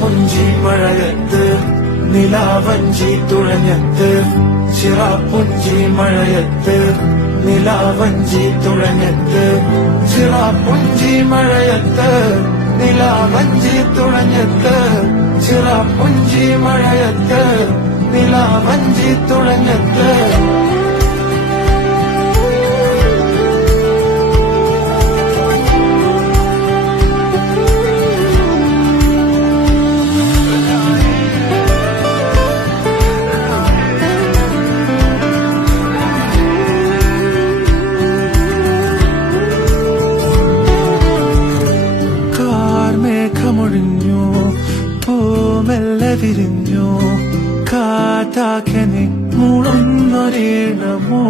ചിറാപ്പുഞ്ചി മഴയത്ത് നിലാവഞ്ചി തുഴഞ്ഞത്ത് ചിറാപ്പുഞ്ചി മഴയത്ത് നിലാവഞ്ചി തുഴഞ്ഞത്ത് ചിറാപ്പുഞ്ചി മഴയത്ത് നിലാവഞ്ചി തുഴഞ്ഞത്ത് ചിറാപ്പുഞ്ചി മഴയത്ത് നിലാവഞ്ചി തുഴഞ്ഞത്ത് മേഘമൊഴിഞ്ഞു പൂമെല്ലെ വിരിഞ്ഞു കാറ്റാകെ മൂളുന്നൊരീണമോ